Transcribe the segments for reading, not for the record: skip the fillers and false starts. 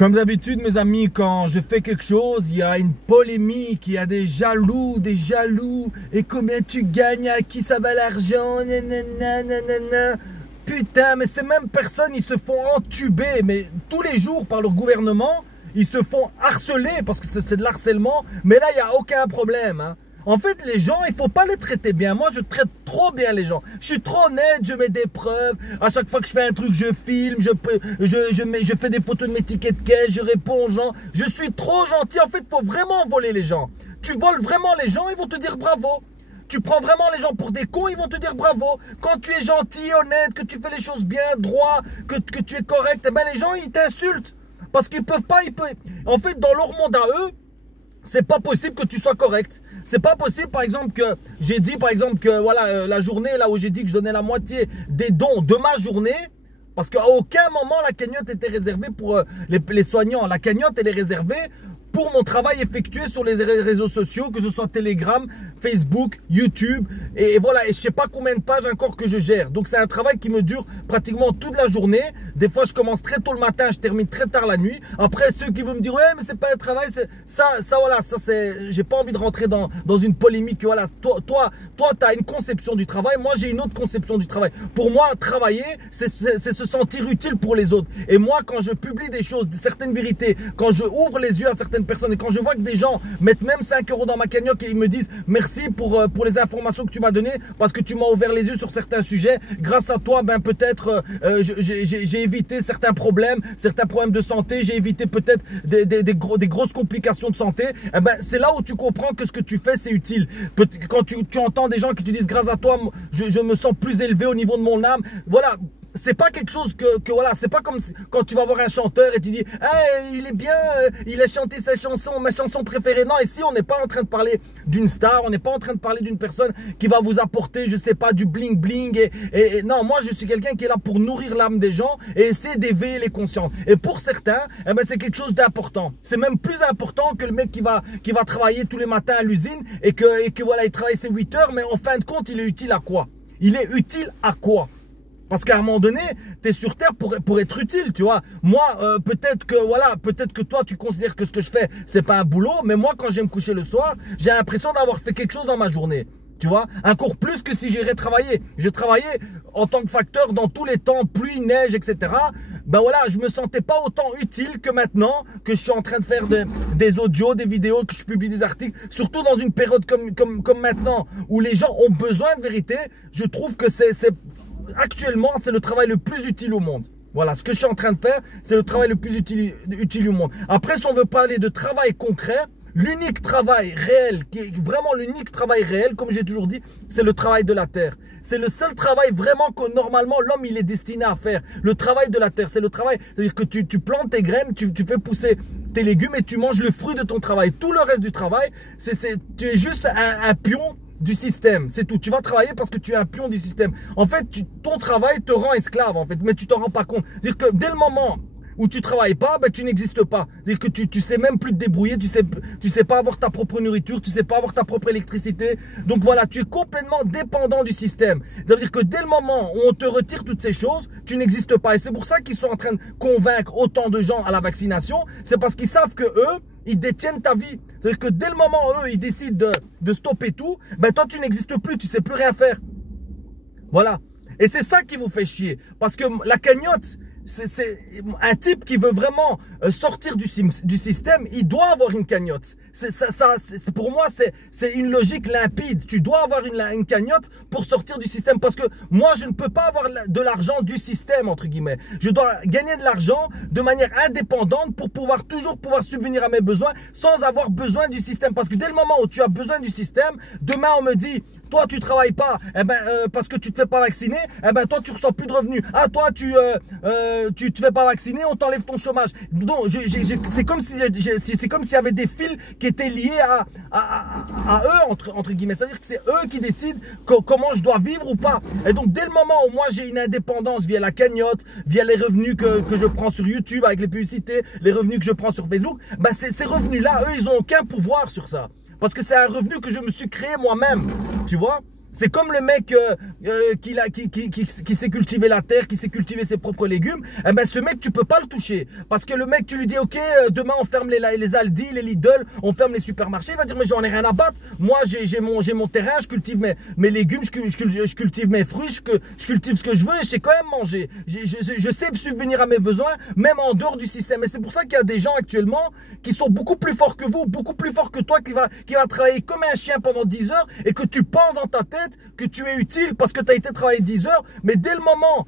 Comme d'habitude, mes amis, quand je fais quelque chose, il y a une polémique, il y a des jaloux, et combien tu gagnes, à qui ça va l'argent, nanana, nanana. Putain, mais ces mêmes personnes, ils se font entuber, mais tous les jours par leur gouvernement, ils se font harceler, parce que c'est de l'harcèlement, mais là, il n'y a aucun problème, hein. En fait, les gens, il faut pas les traiter bien. Moi, je traite trop bien les gens. Je suis trop honnête, je mets des preuves. À chaque fois que je fais un truc, je filme, je fais des photos de mes tickets de caisse, je réponds aux gens. Je suis trop gentil. En fait, il faut vraiment voler les gens. Tu voles vraiment les gens, ils vont te dire bravo. Tu prends vraiment les gens pour des cons, ils vont te dire bravo. Quand tu es gentil, honnête, que tu fais les choses bien, droit, que tu es correct, eh ben les gens, ils t'insultent. Parce qu'ils peuvent pas, En fait, dans leur monde à eux, c'est pas possible que tu sois correct. C'est pas possible, par exemple, que j'ai dit, par exemple, que voilà, la journée là où j'ai dit que je donnais la moitié des dons de ma journée, parce qu'à aucun moment la cagnotte était réservée pour les soignants. La cagnotte, elle est réservée pour mon travail effectué sur les réseaux sociaux, que ce soit Telegram, Facebook, YouTube, et voilà, et je sais pas combien de pages encore que je gère. Donc c'est un travail qui me dure pratiquement toute la journée. Des fois je commence très tôt le matin, je termine très tard la nuit. Après ceux qui vont me dire ouais mais c'est pas un travail, ça voilà, ça c'est, j'ai pas envie de rentrer dans une polémique. Voilà, toi t'as une conception du travail, moi j'ai une autre conception du travail. Pour moi travailler c'est se sentir utile pour les autres. Et moi quand je publie des choses, certaines vérités, quand je ouvre les yeux à certaines personnes et quand je vois que des gens mettent même 5 € dans ma cagnotte et ils me disent merci pour les informations que tu m'as données parce que tu m'as ouvert les yeux sur certains sujets, grâce à toi ben peut-être j'ai évité certains problèmes de santé, j'ai évité peut-être des grosses complications de santé. Eh ben c'est là où tu comprends que ce que tu fais c'est utile. Quand tu entends des gens qui te disent grâce à toi je me sens plus élevé au niveau de mon âme, voilà. C'est pas quelque chose que voilà, c'est pas comme quand tu vas voir un chanteur et tu dis hey, il est bien, il a chanté sa chanson, ma chanson préférée. Non, ici on n'est pas en train de parler d'une star, on n'est pas en train de parler d'une personne qui va vous apporter, je sais pas, du bling bling et non, moi je suis quelqu'un qui est là pour nourrir l'âme des gens et essayer d'éveiller les consciences. Et pour certains, eh ben c'est quelque chose d'important. C'est même plus important que le mec qui va travailler tous les matins à l'usine et que voilà, il travaille ses 8 heures, mais en fin de compte, il est utile à quoi? Il est utile à quoi? Parce qu'à un moment donné, tu es sur Terre pour être utile, tu vois. Moi, peut-être que toi, tu considères que ce que je fais, c'est pas un boulot. Mais moi, quand je vais me coucher le soir, j'ai l'impression d'avoir fait quelque chose dans ma journée. Tu vois, encore plus que si j'irais travailler. Je travaillais en tant que facteur dans tous les temps, pluie, neige, etc. Ben voilà, je me sentais pas autant utile que maintenant que je suis en train de faire des audios, des vidéos, que je publie des articles. Surtout dans une période comme maintenant, où les gens ont besoin de vérité. Je trouve que actuellement, c'est le travail le plus utile au monde. Voilà, ce que je suis en train de faire, c'est le travail le plus utile au monde. Après, si on veut parler de travail concret, l'unique travail réel, qui est vraiment l'unique travail réel, comme j'ai toujours dit, c'est le travail de la terre. C'est le seul travail vraiment que normalement l'homme il est destiné à faire. Le travail de la terre, c'est le travail, c'est-à-dire que tu plantes tes graines, tu fais pousser tes légumes et tu manges le fruit de ton travail. Tout le reste du travail, tu es juste un pion du système, c'est tout. Tu vas travailler parce que tu es un pion du système. En fait, ton travail te rend esclave, en fait, mais tu t'en rends pas compte. C'est-à-dire que dès le moment où tu travailles pas, ben, tu n'existes pas. C'est-à-dire que tu sais même plus te débrouiller, tu sais pas avoir ta propre nourriture, tu sais pas avoir ta propre électricité. Donc voilà, tu es complètement dépendant du système. C'est-à-dire que dès le moment où on te retire toutes ces choses, tu n'existes pas. Et c'est pour ça qu'ils sont en train de convaincre autant de gens à la vaccination. C'est parce qu'ils savent que eux, ils détiennent ta vie. C'est-à-dire que dès le moment où eux, ils décident de stopper tout, ben toi, tu n'existes plus, tu sais plus rien faire. Voilà. Et c'est ça qui vous fait chier. Parce que la cagnotte, c'est un type qui veut vraiment sortir du système, il doit avoir une cagnotte. Pour moi, c'est une logique limpide. Tu dois avoir une cagnotte pour sortir du système. Parce que moi, je ne peux pas avoir de l'argent du système, entre guillemets. Je dois gagner de l'argent de manière indépendante pour toujours pouvoir subvenir à mes besoins sans avoir besoin du système. Parce que dès le moment où tu as besoin du système, demain on me dit... Toi, tu travailles pas, eh ben, parce que tu te fais pas vacciner, eh ben, toi, tu reçois plus de revenus. Ah, toi, tu te fais pas vacciner, on t'enlève ton chômage. Donc, c'est comme s'il y avait des fils qui étaient liés à eux, entre guillemets. C'est-à-dire que c'est eux qui décident comment je dois vivre ou pas. Et donc, dès le moment où moi, j'ai une indépendance via la cagnotte, via les revenus que je prends sur YouTube avec les publicités, les revenus que je prends sur Facebook, ben, ces revenus-là, eux, ils ont aucun pouvoir sur ça. Parce que c'est un revenu que je me suis créé moi-même, tu vois. C'est comme le mec qui sait cultiver la terre, qui sait cultiver ses propres légumes. Eh ben, ce mec, tu peux pas le toucher. Parce que le mec, tu lui dis, ok, demain on ferme les Aldi, les Lidl, on ferme les supermarchés. Il va dire, mais j'en ai rien à battre. Moi, j'ai mon terrain, je cultive mes légumes, je cultive mes fruits, je cultive ce que je veux et je sais quand même manger. Je sais subvenir à mes besoins, même en dehors du système. Et c'est pour ça qu'il y a des gens actuellement qui sont beaucoup plus forts que vous, beaucoup plus forts que toi, qui va travailler comme un chien pendant 10 heures et que tu penses dans ta tête que tu es utile parce que tu as été travailler 10 heures, mais dès le moment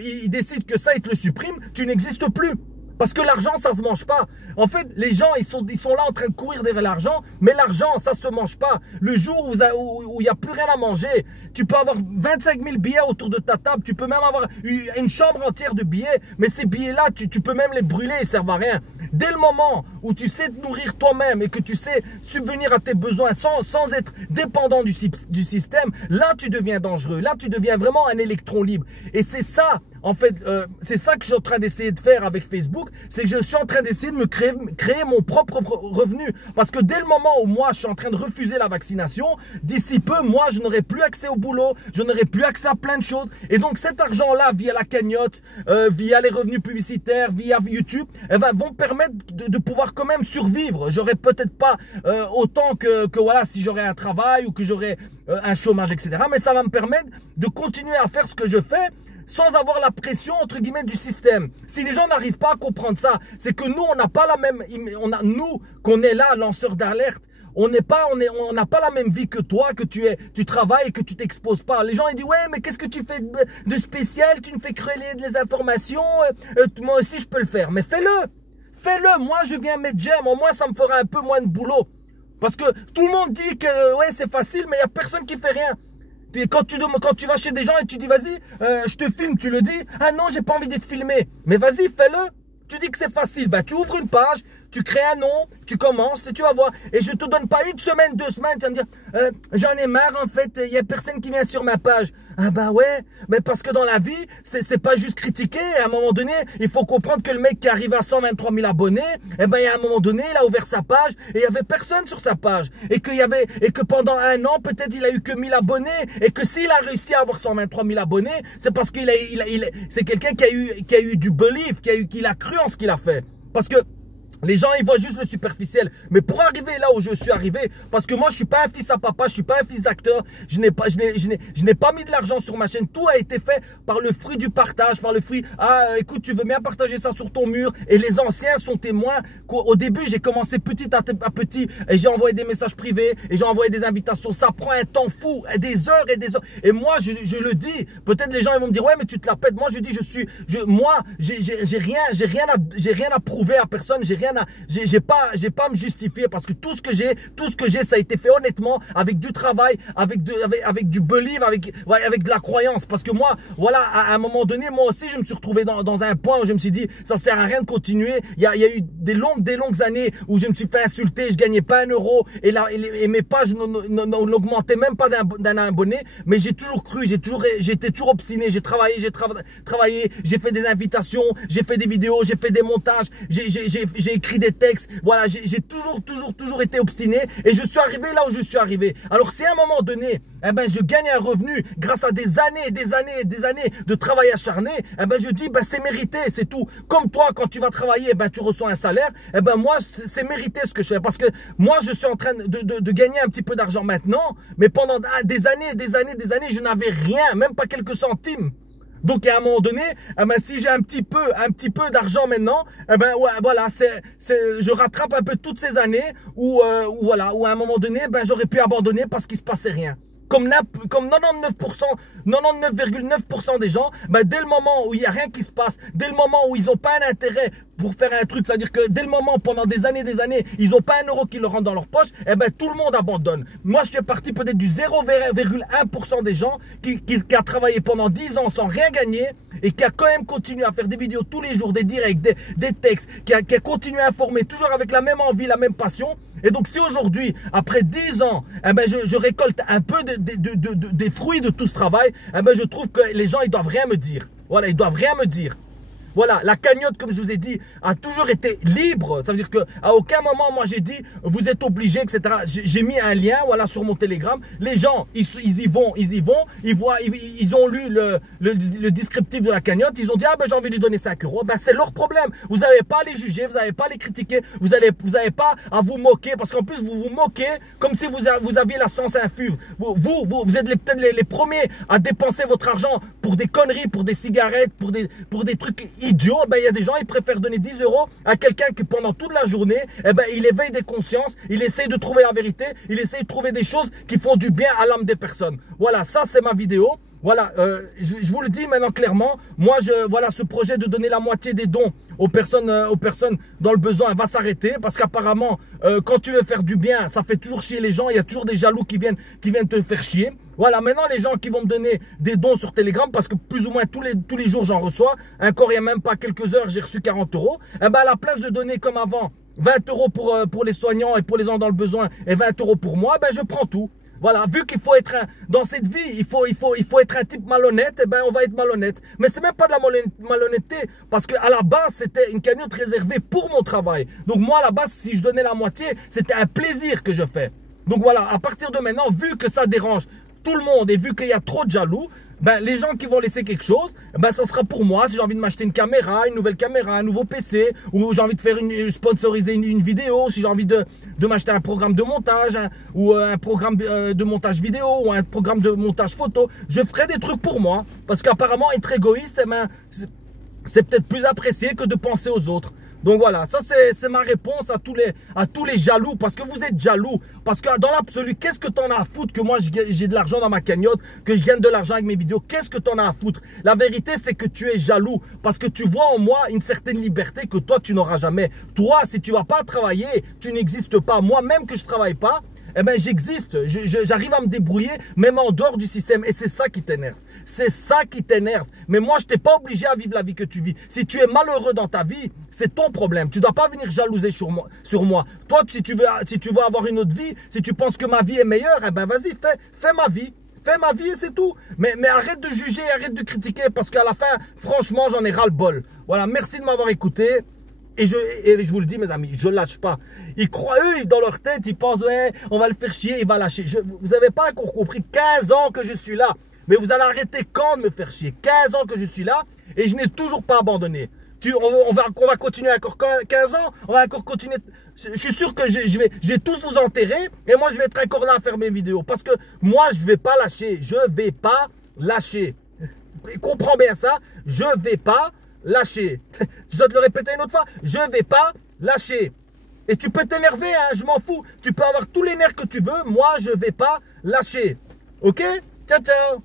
ils décident que ça, ils te le suppriment, tu n'existes plus. Parce que l'argent, ça se mange pas. En fait, les gens, ils sont là en train de courir derrière l'argent, mais l'argent, ça se mange pas. Le jour où il n'y a plus rien à manger, tu peux avoir 25 000 billets autour de ta table, tu peux même avoir une chambre entière de billets, mais ces billets-là, tu peux même les brûler, ils servent à rien. Dès le moment où tu sais te nourrir toi-même et que tu sais subvenir à tes besoins sans être dépendant du système, là, tu deviens dangereux. Là, tu deviens vraiment un électron libre. Et c'est ça, en fait, c'est ça que je suis en train d'essayer de faire avec Facebook, c'est que je suis en train d'essayer de me créer mon propre revenu. Parce que dès le moment où moi, je suis en train de refuser la vaccination, d'ici peu, moi, je n'aurai plus accès au boulot, je n'aurai plus accès à plein de choses. Et donc, cet argent-là, via la cagnotte, via les revenus publicitaires, via YouTube, vont permettre de pouvoir quand même survivre. J'aurai peut-être pas autant que voilà, si j'aurais un travail ou que j'aurais un chômage, etc. Mais ça va me permettre de continuer à faire ce que je fais sans avoir la pression, entre guillemets, du système. Si les gens n'arrivent pas à comprendre ça, c'est que nous, on n'a pas la même... nous, qu'on est là, lanceurs d'alerte, on n'a pas la même vie que toi, que tu travailles et que tu t'exposes pas. Les gens, ils disent, ouais, mais qu'est-ce que tu fais de spécial? Tu ne fais que relayer les informations. Moi aussi, je peux le faire. Mais fais-le. Fais-le. Moi, je viens mettre j'aime. Au moins, ça me fera un peu moins de boulot. Parce que tout le monde dit que, ouais, c'est facile, mais il n'y a personne qui fait rien. Et quand tu vas chez des gens et tu dis, vas-y, je te filme, tu le dis. Ah non, j'ai pas envie d'être filmé. Mais vas-y, fais-le. Tu dis que c'est facile. Bah, tu ouvres une page, tu crées un nom, tu commences et tu vas voir. Et je te donne pas une semaine, 2 semaines, tu vas me dire, j'en ai marre en fait, il y a personne qui vient sur ma page. Ah bah ouais, mais parce que dans la vie, c'est pas juste critiquer. À un moment donné, il faut comprendre que le mec qui arrive à 123 000 abonnés, eh ben, il y a un moment donné, il a ouvert sa page et il y avait personne sur sa page. Et que pendant un an, peut-être il a eu que 1000 abonnés. Et que s'il a réussi à avoir 123 000 abonnés, c'est parce qu'il c'est quelqu'un qui a eu du belief, qui a cru en ce qu'il a fait. Parce que les gens, ils voient juste le superficiel. Mais pour arriver là où je suis arrivé, parce que moi, je suis pas un fils à papa, je suis pas un fils d'acteur, je n'ai pas mis de l'argent sur ma chaîne. Tout a été fait par le fruit du partage, par le fruit, écoute, tu veux bien partager ça sur ton mur. Et les anciens sont témoins qu'au début, j'ai commencé petit à petit et j'ai envoyé des messages privés et j'ai envoyé des invitations. Ça prend un temps fou, des heures et des heures. Et moi, je le dis, peut-être les gens, ils vont me dire, ouais, mais tu te la pètes. Moi, je dis, moi, j'ai rien à prouver à personne, j'ai pas à me justifier parce que tout ce que j'ai, ça a été fait honnêtement, avec du travail, avec du belief, avec de la croyance. Parce que moi, voilà, à un moment donné, moi aussi, je me suis retrouvé dans un point où je me suis dit, ça sert à rien de continuer. Il y a eu des longues années où je me suis fait insulter, je gagnais pas 1 euro et mes pages n'augmentaient même pas d'un abonné. Mais j'ai toujours cru, j'étais toujours obstiné. J'ai travaillé, j'ai fait des invitations, j'ai fait des vidéos, j'ai fait des montages, j'ai écrit des textes, voilà, j'ai toujours été obstiné et je suis arrivé là où je suis arrivé. Alors si à un moment donné, eh ben, je gagne un revenu grâce à des années et des années et des années de travail acharné, eh ben, je dis, ben, c'est mérité, c'est tout. Comme toi, quand tu vas travailler, eh ben, tu reçois un salaire, eh ben, moi, c'est mérité ce que je fais parce que moi, je suis en train de gagner un petit peu d'argent maintenant, mais pendant des années, je n'avais rien, même pas quelques centimes. Donc à un moment donné, eh ben, si j'ai un petit peu d'argent maintenant, eh ben ouais, voilà, je rattrape un peu toutes ces années où voilà, où à un moment donné, ben j'aurais pu abandonner parce qu'il se passait rien. Comme 99,9% des gens, ben, dès le moment où il n'y a rien qui se passe, dès le moment où ils n'ont pas un intérêt pour faire un truc, c'est-à-dire que dès le moment, pendant des années, ils n'ont pas 1 euro qui leur rentre dans leur poche, eh ben, tout le monde abandonne. Moi, je fais partie peut-être du 0,1% des gens qui a travaillé pendant 10 ans sans rien gagner et qui a quand même continué à faire des vidéos tous les jours, des directs, des textes, qui a continué à informer, toujours avec la même envie, la même passion. Et donc, si aujourd'hui, après 10 ans, eh ben, je récolte un peu des fruits de tout ce travail, eh ben, je trouve que les gens, ils doivent rien me dire. Voilà, ils doivent rien me dire. Voilà, la cagnotte, comme je vous ai dit, a toujours été libre. Ça veut dire qu'à aucun moment, moi, j'ai dit, vous êtes obligés, etc. J'ai mis un lien, voilà, sur mon Telegram. Les gens, ils y vont, ils ont lu le descriptif de la cagnotte. Ils ont dit, ah ben, j'ai envie de lui donner 5 euros. Ben, c'est leur problème. Vous n'avez pas à les juger, vous n'avez pas à les critiquer, vous n'avez pas à vous moquer. Parce qu'en plus, vous vous moquez comme si vous aviez la science infuse. Vous êtes peut-être les premiers à dépenser votre argent pour des conneries, pour des cigarettes, pour des trucs idiots. Ben, il y a des gens, ils préfèrent donner 10 euros à quelqu'un qui pendant toute la journée, eh ben, il éveille des consciences, il essaye de trouver la vérité, il essaye de trouver des choses qui font du bien à l'âme des personnes. Voilà, ça c'est ma vidéo. Voilà, je vous le dis maintenant clairement, moi voilà, ce projet de donner la moitié des dons aux personnes dans le besoin va s'arrêter parce qu'apparemment, quand tu veux faire du bien, ça fait toujours chier les gens, il y a toujours des jaloux qui viennent te faire chier. Voilà, maintenant les gens qui vont me donner des dons sur Telegram, parce que plus ou moins tous les jours j'en reçois, encore il n'y a même pas quelques heures j'ai reçu 40 euros, et ben à la place de donner comme avant 20 euros pour les soignants et pour les gens dans le besoin et 20 euros pour moi, ben je prends tout. Voilà, vu qu'il faut être dans cette vie, il faut être un type malhonnête, et ben on va être malhonnête. Mais c'est même pas de la malhonnêteté, parce qu'à la base, c'était une cagnotte réservée pour mon travail. Donc moi, à la base, si je donnais la moitié, c'était un plaisir que je fais. Donc voilà, à partir de maintenant, vu que ça dérange tout le monde et vu qu'il y a trop de jaloux, ben, les gens qui vont laisser quelque chose, ben, ça sera pour moi. Si j'ai envie de m'acheter une caméra, une nouvelle caméra, un nouveau PC, ou j'ai envie de faire sponsoriser une vidéo, si j'ai envie de m'acheter un programme de montage, ou un programme de montage vidéo, ou un programme de montage photo, je ferai des trucs pour moi. Parce qu'apparemment, être égoïste, eh ben, c'est peut-être plus apprécié que de penser aux autres. Donc voilà, ça c'est ma réponse à tous les jaloux, parce que vous êtes jaloux, parce que dans l'absolu, qu'est-ce que t'en as à foutre que moi j'ai de l'argent dans ma cagnotte, que je gagne de l'argent avec mes vidéos, qu'est-ce que t'en as à foutre? La vérité c'est que tu es jaloux, parce que tu vois en moi une certaine liberté que toi tu n'auras jamais. Toi, si tu vas pas travailler, tu n'existes pas. Moi même que je travaille pas, eh ben j'existe, j'arrive à me débrouiller même en dehors du système, et c'est ça qui t'énerve. C'est ça qui t'énerve. Mais moi, je t'ai pas obligé à vivre la vie que tu vis. Si tu es malheureux dans ta vie, c'est ton problème. Tu dois pas venir jalouser sur moi. Toi, si tu veux avoir une autre vie, si tu penses que ma vie est meilleure, eh ben vas-y, fais ma vie. Fais ma vie et c'est tout. Mais arrête de juger, arrête de critiquer, parce qu'à la fin, franchement, j'en ai ras-le-bol. Voilà, merci de m'avoir écouté. Et je vous le dis, mes amis, je lâche pas. Ils croient, eux, dans leur tête, ils pensent, ouais, on va le faire chier, il va lâcher. Vous n'avez pas encore compris, 15 ans que je suis là. Mais vous allez arrêter quand de me faire chier? 15 ans que je suis là et je n'ai toujours pas abandonné. On va continuer encore 15 ans, on va encore continuer. Je suis sûr que je vais tous vous enterrer et moi je vais être encore là à faire mes vidéos. Parce que moi je ne vais pas lâcher, je ne vais pas lâcher. Comprends bien ça, je ne vais pas lâcher. Je dois te le répéter une autre fois, je ne vais pas lâcher. Et tu peux t'énerver, hein, je m'en fous. Tu peux avoir tous les nerfs que tu veux, moi je ne vais pas lâcher. Ok? Ciao, ciao!